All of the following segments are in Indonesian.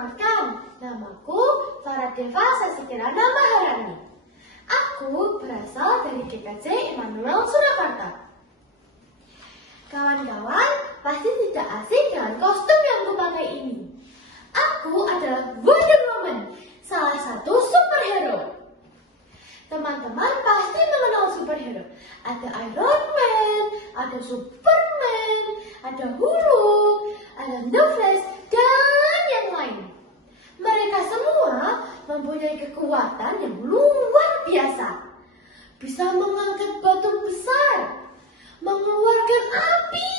Perkenalkan, namaku Faradeva Sasikirana Maharani. Aku berasal dari GKJ Immanuel Surakarta. Kawan-kawan pasti tidak asing dengan kostum yang kupakai ini. Aku adalah Wonder Woman, salah satu superhero. Teman-teman pasti mengenal superhero. Ada Iron Man, ada Superman, ada Hulk, ada The Flash, dan yang lain. Mereka semua mempunyai kekuatan yang luar biasa. Bisa mengangkat batu besar, mengeluarkan api,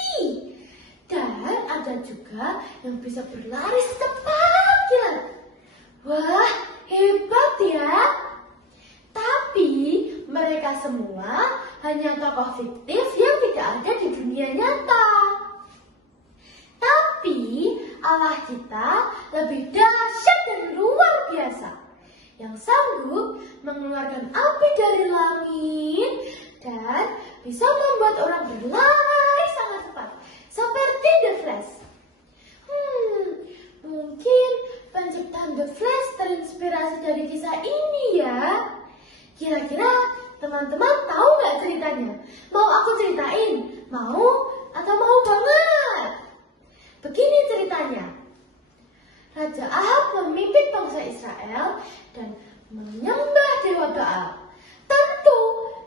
dan ada juga yang bisa berlari secepat kilat. Wah, hebat ya! Tapi mereka semua hanya tokoh fiktif yang tidak ada di dunia nyata. Tapi Allah kita lebih dahsyat dan luar biasa, yang sanggup mengeluarkan api dari langit dan bisa membuat orang berlari sangat cepat, seperti The Flash. Mungkin penciptaan The Flash terinspirasi dari kisah ini ya. Kira-kira teman-teman tahu nggak ceritanya? Mau aku ceritain? Mau atau mau banget? Begini ceritanya. Raja Ahab memimpin bangsa Israel dan menyembah dewa Baal. Tentu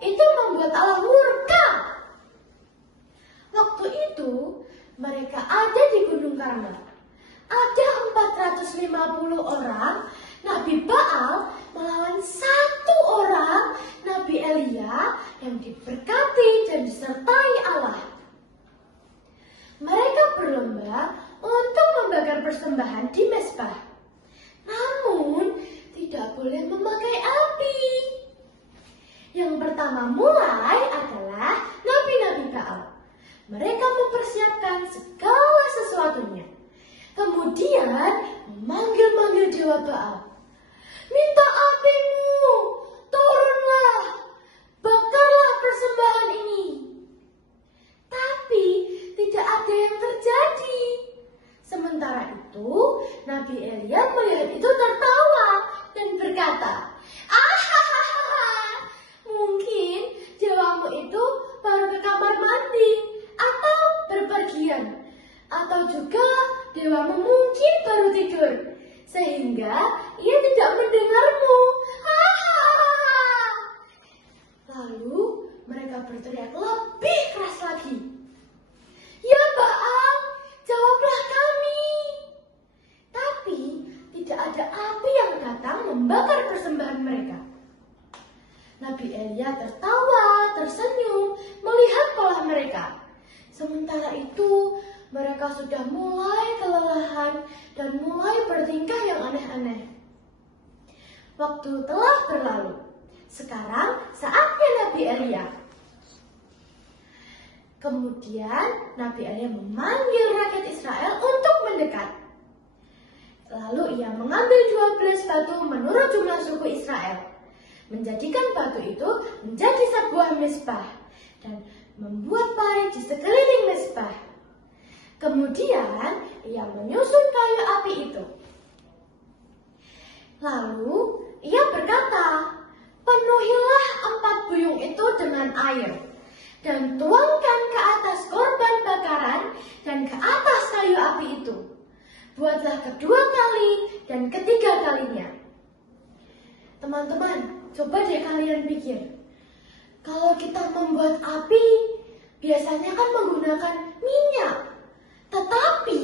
itu membuat Allah murka. Waktu itu mereka ada di Gunung Karmel. Ada 450 orang Nabi Baal melawan satu orang Nabi Elia yang diberkati dan disertai Allah. Mereka berlomba untuk membakar persembahan di Mezbah. Namun tidak boleh memakai api. Yang pertama mulai adalah Nabi-Nabi Baal. Mereka mempersiapkan segala sesuatunya. Kemudian memanggil-manggil dewa Baal. Minta apimu, turunlah, bakarlah persembahan ini. Tapi tidak ada yang terjadi. Sementara itu, Nabi Elia melihat itu tertawa dan berkata, mungkin dewamu itu baru ke kamar mandi atau berpergian. Atau juga dewamu mungkin baru tidur, sehingga ia tidak mendengarmu. Lalu mereka berteriak lebih keras lagi. Ya Baal, jawablah kami. Tapi tidak ada api yang datang membakar persembahan mereka. Nabi Elia tertawa, tersenyum, melihat pola mereka. Sementara itu, mereka sudah mulai kelelahan dan mulai bertingkah yang aneh-aneh. Waktu telah berlalu. Sekarang saatnya Nabi Elia. Kemudian Nabi Elia memanggil rakyat Israel untuk mendekat. Lalu ia mengambil 12 batu menurut jumlah suku Israel. Menjadikan batu itu menjadi sebuah mezbah dan membuat parit di sekeliling mezbah. Kemudian ia menyusun kayu api itu. Lalu ia berkata, penuhilah 4 buyung itu dengan air dan tuangkan ke atas korban bakaran dan ke atas kayu api itu. Buatlah kedua kali dan ketiga kalinya. Teman-teman, coba deh kalian pikir. Kalau kita membuat api, biasanya kan menggunakan minyak. Tetapi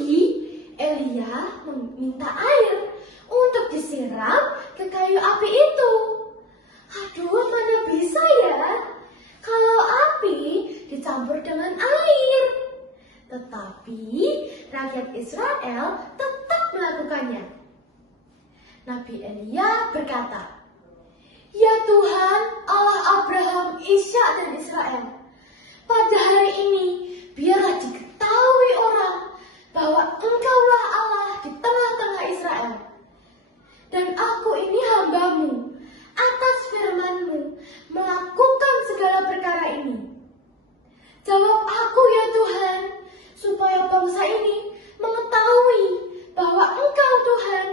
Elia meminta air untuk disiram ke kayu api itu. Aduh, mana bisa ya kalau api dicampur dengan air. Tetapi rakyat Israel tetap melakukannya. Nabi Elia berkata, ya Tuhan Allah Abraham, Ishak dan Israel, pada hari ini biarlah diketahui orang bahwa Engkaulah Allah di tengah-tengah Israel. Dan aku ini hamba-Mu, atas firman-Mu melakukan segala perkara ini. Jawab aku ya Tuhan, supaya bangsa ini mengetahui bahwa Engkau Tuhan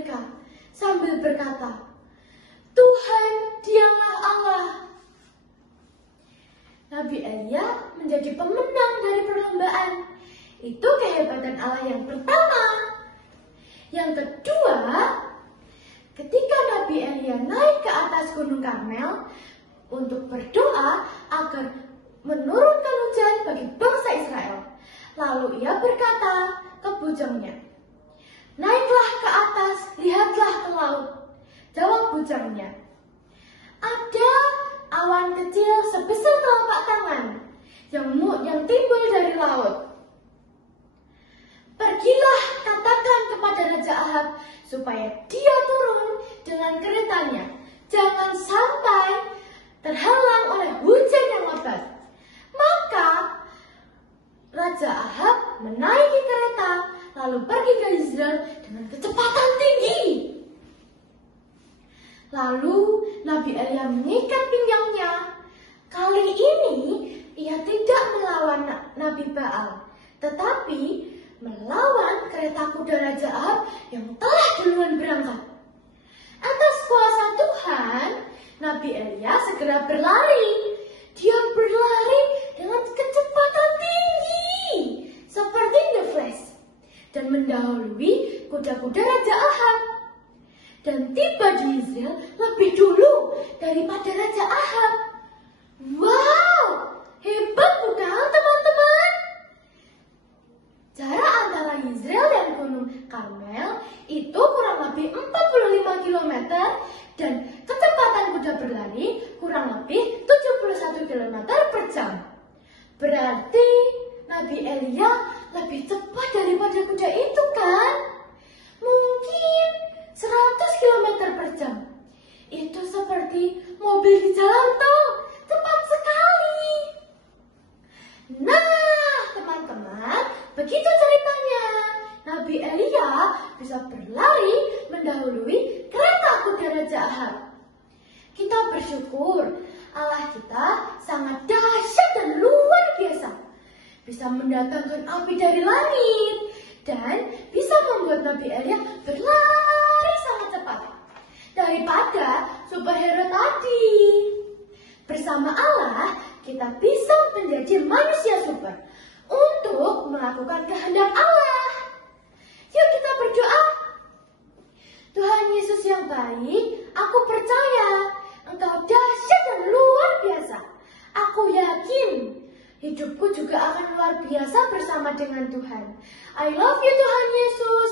mereka sambil berkata, "Tuhan, Dialah Allah." Nabi Elia menjadi pemenang dari perlombaan. Itu kehebatan Allah yang pertama. Yang kedua, ketika Nabi Elia naik ke atas Gunung Karmel untuk berdoa agar menurunkan hujan bagi bangsa Israel. Lalu ia berkata ke bujangnya, "Naiklah ke atas, lihatlah ke laut." Jawab bujangnya, "Ada awan kecil sebesar telapak tangan yang timbul dari laut. Pergilah, katakan kepada Raja Ahab supaya dia turun dengan keretanya. Jangan sampai terhalang oleh hujan yang lebat." Maka Raja Ahab menaiki kereta lalu pergi ke Israel dengan kecepatan tinggi. Lalu Nabi Elia mengikat pinggangnya. Kali ini ia tidak melawan Nabi Baal, tetapi melawan kereta kuda Raja Ahab yang telah duluan berangkat. Atas kuasa Tuhan, Nabi Elia segera berlari. Dia berlari dengan kecepatan tinggi, seperti The Flash, dan mendahului kuda-kuda Raja Ahab. Dan tiba di Israel lebih dulu daripada Raja Ahab. Wow, hebat bukan teman-teman? Jarak antara Israel dan Gunung Karmel itu kurang lebih 45 km dan kecepatan kuda berlari kurang lebih 71 km per jam. Berarti Nabi Elia lebih cepat daripada kuda itu kan? Mungkin 100 km per jam. Itu seperti mobil di jalan tol, cepat sekali. Nah, teman-teman, begitu ceritanya. Nabi Elia bisa berlari mendahului kereta kuda Raja Ahab. Kita bersyukur Allah kita sangat dahsyat dan luar biasa. Bisa mendatangkan api dari langit dan bisa membuat Nabi Elia berlari sangat cepat daripada superhero tadi. Bersama Allah, kita bisa menjadi manusia super untuk melakukan kehendak Allah. Yuk kita berdoa. Tuhan Yesus yang baik, aku percaya Engkau dahsyat dan luar biasa. Aku yakin hidupku juga akan luar biasa bersama dengan Tuhan. I love you Tuhan Yesus.